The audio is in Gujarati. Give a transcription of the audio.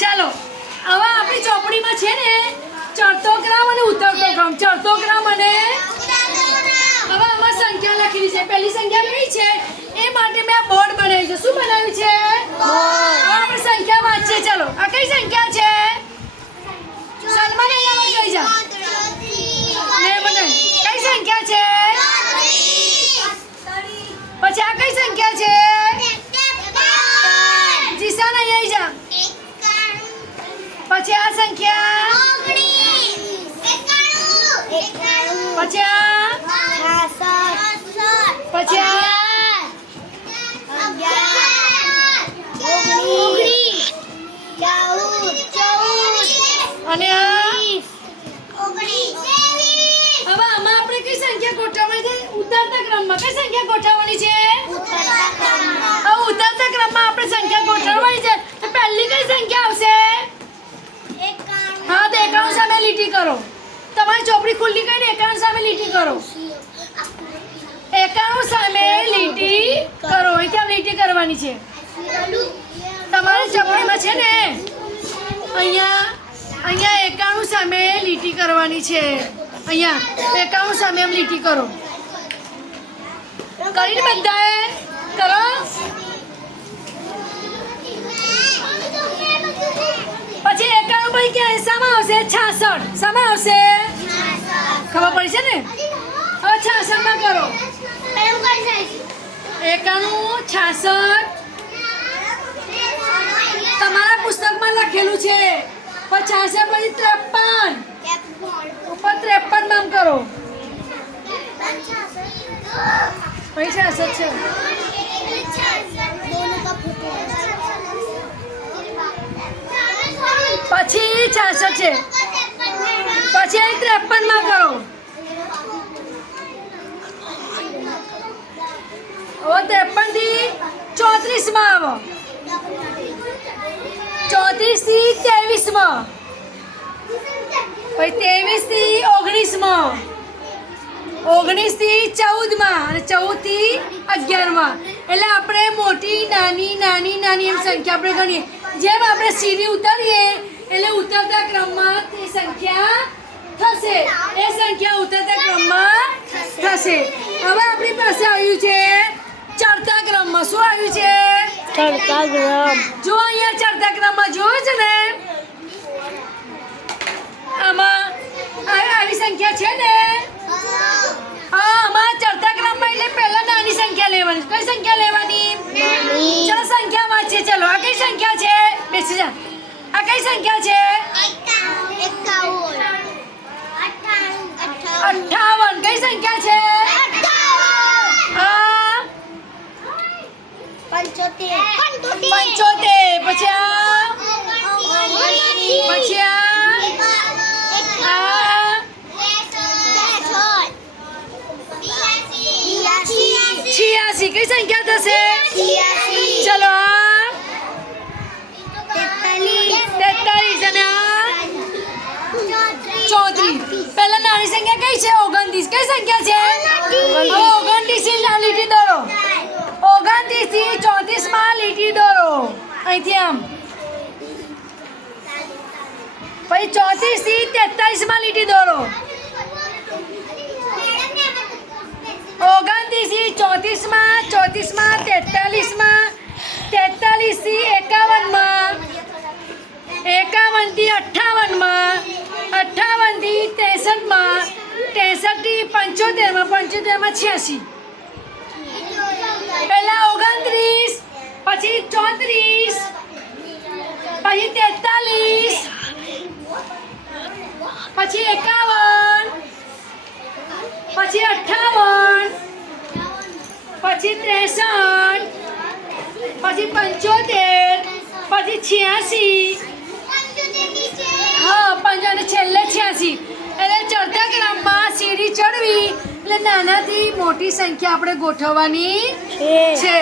ચાલો હવે આપણી ચોપડીમાં છે ને ચડતો ક્રમ અને ઉતરતો ક્રમ, ચડતો ક્રમ અને હવે આમાં સંખ્યા લખેલી છે. પહેલી સંખ્યા કઈ છે એ માટે મેં આ બોર્ડ બનાવ્યું છે. શું બનાવ્યું છે? હવે આપણે સંખ્યા વાંચીએ. ચાલો આ કઈ સંખ્યા છે? સન્માન અહીંયા જોઈ જા. મેં બનાવી કઈ સંખ્યા છે? પછી આ કઈ સંખ્યા છે? જીસાન અહીંયા જા. પછી આ સંખ્યા પછી અને હવે આમાં આપણે કઈ સંખ્યા ગોઠવવાની છે? ઉતરતા ક્રમમાં. કઈ સંખ્યા ગોઠવવાની છે? હવે ઉતરતા ક્રમમાં આપણે સંખ્યા ગોઠવવાની છે. તો પહેલી કઈ સંખ્યા આવશે? હા, તો 91 સામે લીટી કરો. તમારી ચોપડી ખુલ્લી કરીને 91 સામે લીટી કરો. 91 સામે લીટી કરો. અહીંથી આમ લીટી કરવાની છે. તમારી ચોપડીમાં છે ને અહીંયા 91 સામે લીટી કરવાની છે. અહીંયા 91 સામે આમ લીટી કરો. કરીને બધાએ કરો. પછી 91 પછી ક્યાં શામાં આવશે? 66. શામાં આવશે? ખબર પડી છે ને? હવે 66 માં કરો. 91 66 તમારા પુસ્તકમાં લખેલું છે. 50 પછી 53 ઉપર 53 માં કરો. પૈસા છે. પછી 66 છે. પછી 53 માં કરો. હવે 53 થી 34 માં આવો. 34 થી 23 માં. પછી 23 થી 19 માં. 19 થી 14 માં અને 14 થી 11 માં. એટલે આપણે મોટી નાની નાની નાની એમ સંખ્યા આપણે ગણીએ. જેમ આપણે સીડી ઉતારીએ એટલે ઉતરતા ક્રમમાં તે સંખ્યા થશે. એ સંખ્યા ઉતરતા ક્રમમાં થશે. હવે આપણી પાસે આવ્યું છે ચડતા ક્રમમાં. શું આવ્યું છે? ચડતા ક્રમ. જો અહીંયા ચડતા ક્રમમાં જોયું છે ને આમાં આવી સંખ્યા છે ને. હા, આમાં ચડતા ક્રમમાં એટલે પહેલા નાની સંખ્યા લેવાની. કઈ સંખ્યા લેવાની? ચાલો સંખ્યા વાંચીએ. ચલો આ કઈ સંખ્યા છે? બેસી જા. આ કઈ સંખ્યા છે? 58. કઈ સંખ્યા છે? 75. પછી આ 86. કઈ સંખ્યા થશે? ચલો 43 અને 34. પહેલા નાની સંખ્યા કઈ છે? 29. કઈ સંખ્યા છે? 29 થી લીટી દોરો. 29 થી 34 માં લીટી દોરો. અહીંથી આમ. પછી 34 થી 43 માં લીટી દોરો. 29 થી 34 માં. 34 માં 43 માં. 43 થી 51 માં. 51 થી 58 માં. 58 થી 63 માં. 63 થી 75 માં. 75 માં 86. પહેલા 29 પછી 34 પછી 43 પછી 51 પછી 58 પછી 63 પછી 75 પછી 86. હા, 5 અને છેલ્લે 86. એટલે ચડતા ક્રમમાં સીડી ચડવી એટલે નાનાથી મોટી સંખ્યા આપણે ગોઠવવાની છે.